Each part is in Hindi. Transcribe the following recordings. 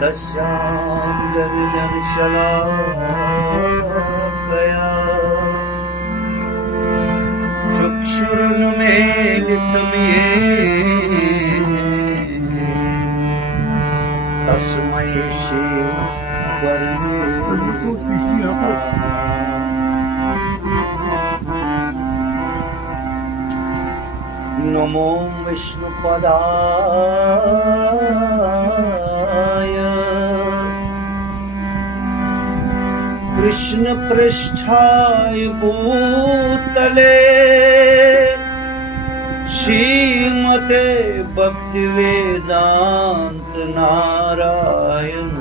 तस्यां जर्जनशलाकया चक्षुरुन्मीलितं येन तस्मै श्रीगुरवे नमो विष्णुपदाय कृष्णपृष्ठाय भूतले श्रीमते भक्तिवेदांत नारायण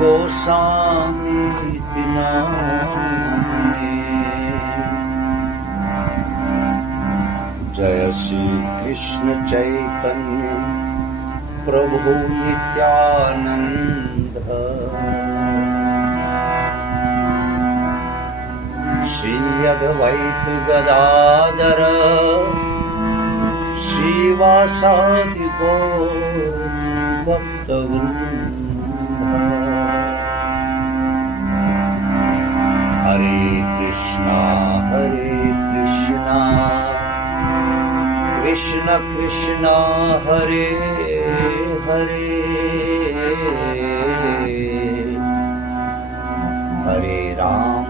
गोस्वामीति नामिने। जय श्री कृष्ण चैतन्य प्रभु नित्यानंद श्री अद्वैत गदाधर श्रीवासादि गौर भक्तवृंद। हरे कृष्णा कृष्ण कृष्ण हरे हरे हरे राम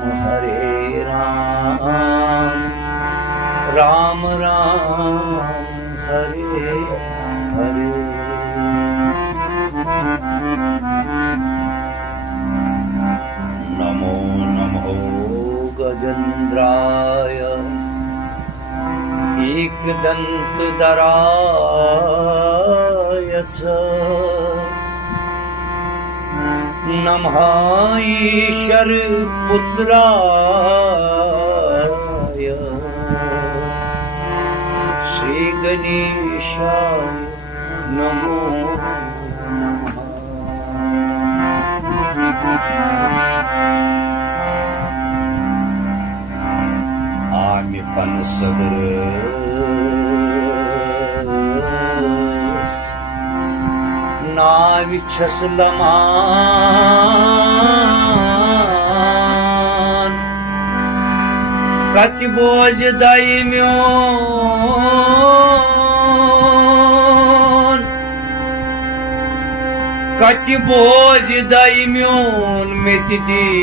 राम राम हरे हरे। नमो नमो गजेन्द्राय एकदन्तधराय च नमः ईश्वरपुत्राय श्रीगणेशाय नमो नमः। आम्ही पनसदरस नाविच्छस लमान कति बोझ दायम्योन कति बोझ दायम्योन मिति दीता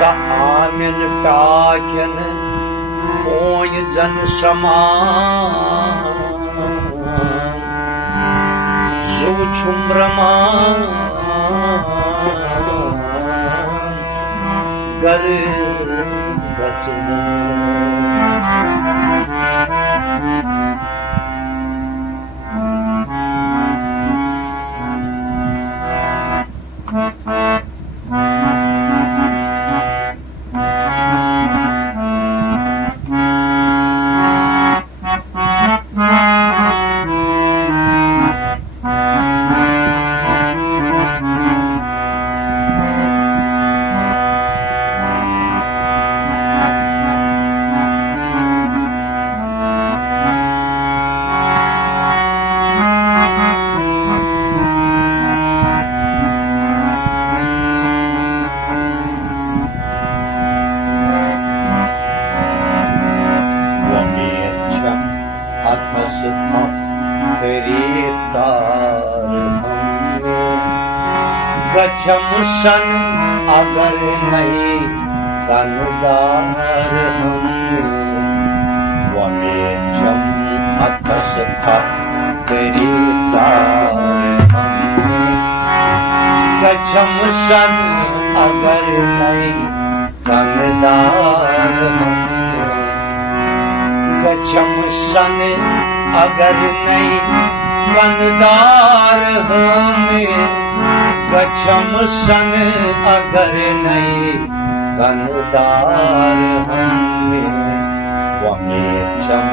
ता आमिन टाक्यन पोय जन समान सूक्ष्म गर बचना। गच्छमुसन अगर नहीं दानदार हम वमेचम अतस्था तेरी तार हम गच्छमुसन अगर नहीं दानदार हम गच्छमुसन अगर नहीं दानदार हमें गच्छम सन अगर नहीं गनदार हमें वमेचम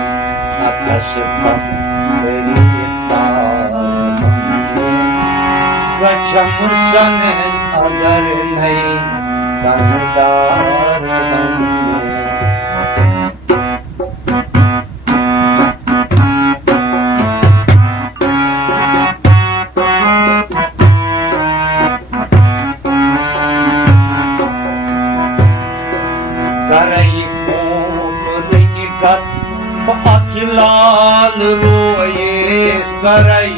अतस्था तेरी तार हमें गच्छम सन अगर नहीं गनदार हमें। atılal royes karay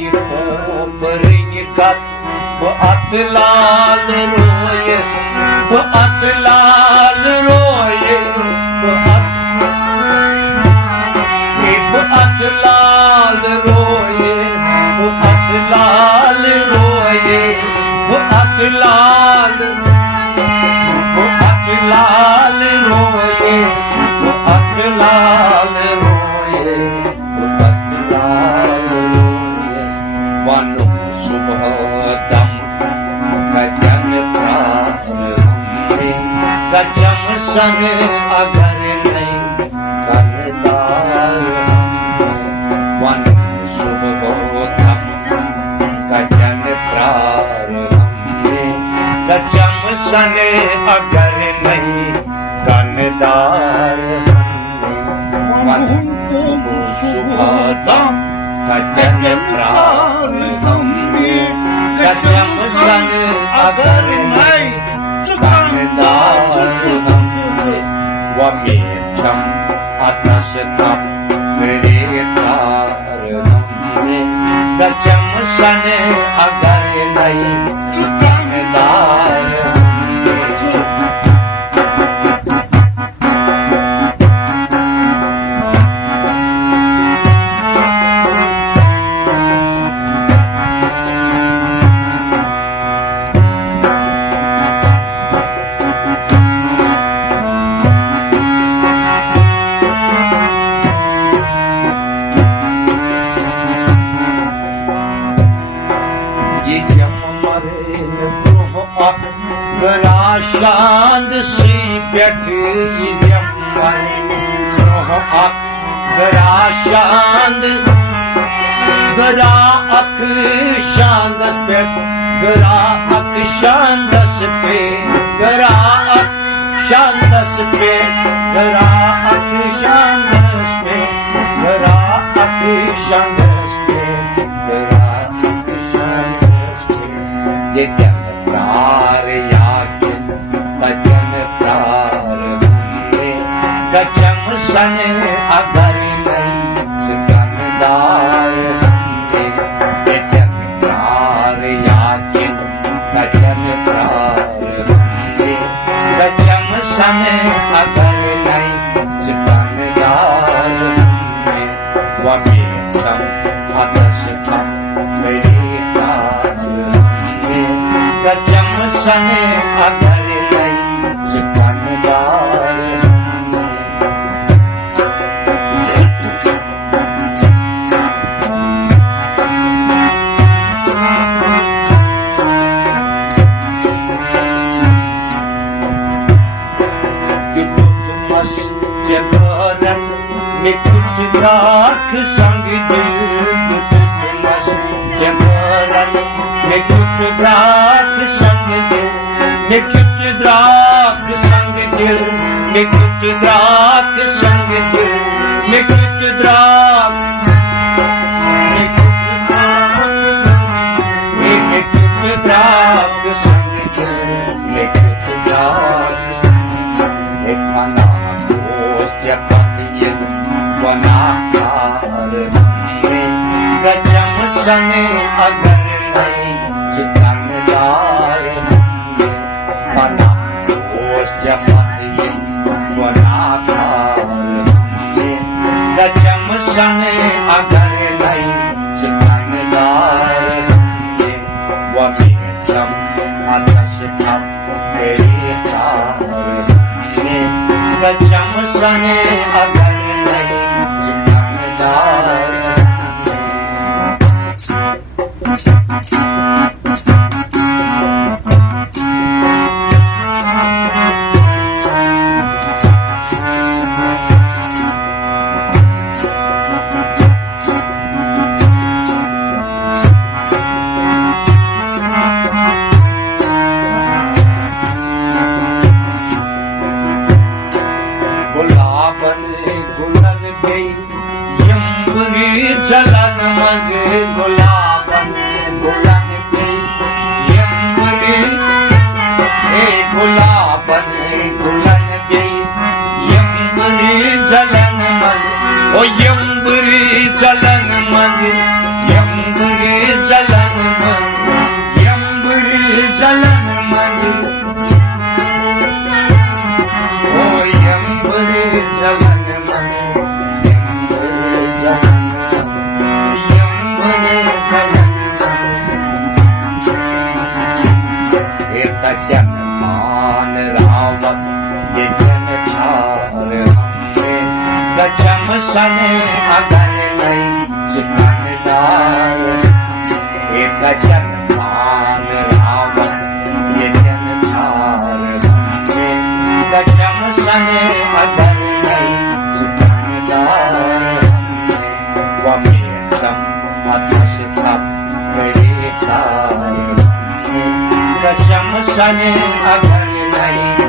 popring kat bu atılal royes bu atılal royes bu atılal royes bu atılal royes bu atılal roye bu atılal roye bu atılal royes vanum subhadam kajam prarame kajam sange agar nahi kartar vanum subhadam kajam prarame kajam sange agar nahi Kanedar Vanum Subhadam Kajam Prarame Kajam Sange agar nahi Kanedar Wamecham atas tap Prarame Kajam Sange agar nahi Kanedar Gerashand si pyati yamai roh ak gerashand gera ak shandas pyat gera ak shandas pe gera ak shandas pe gera ak shandas pe gera ak shandas pe gera ak shandas pe ye kya Kajam sange agar nahi Sikandar Kajam praar yakin Kajam praar Kajam sange agar nahi Sikandar Wamecham atas tap Prarame Kajam sange agar nahi Sikandar Mekut sang dil tutmas jamaran mekut sang dil mekut sang dil mekut sang dil mekut sang dil mekut ekana osya patiyen Vanakar Kajam sange agar nahi Sikandar Vanakar osya patiyen Vanakar Kajam sange agar nahi Sikandar Wamecham atas tap Prarame Kajam sange agar nahi Sikandar जन्मान Rawat ये जनतार हमरे गजम सने अगर नहीं सिकंदर एक जन्मान रावत ये जनतार हमरे गजम सने अगर नहीं सिकंदर वमेतम अतशिता गजम सने अगर नहीं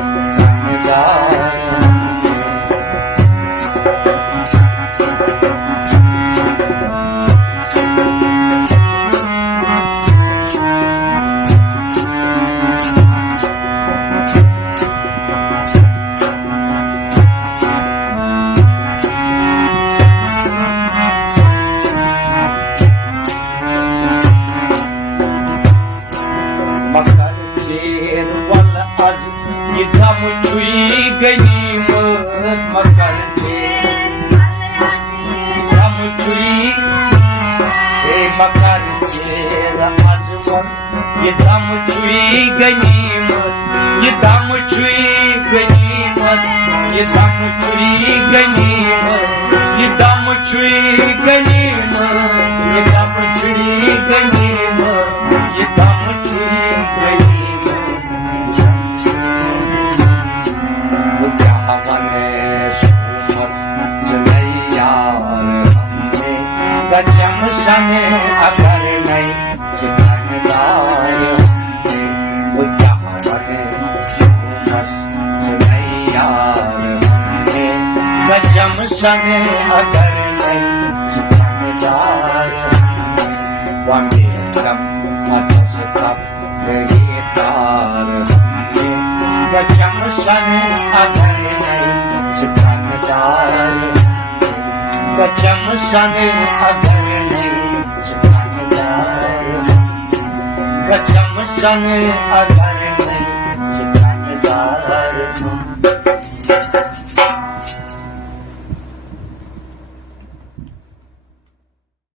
Yıkam uçuyu ganimut makarçe Yıkam uçuyu makarçe Ramazman Yıkam uçuyu ganimut Yıkam uçuyu ganimut Yıkam uçuyu ganimut Yıkam uçuyu ganimut Yıkam uçuyu ganimut Yıkam uçuyu ganimut Ganjam सने अगर नहीं सिकंदर वो क्या बने गजम सने अगर नहीं सिकंदर वमेतम अतशिता गजम सने अगर नहीं सिकंदर गजम सने अगर नहीं सिकंदर गजम सने अगर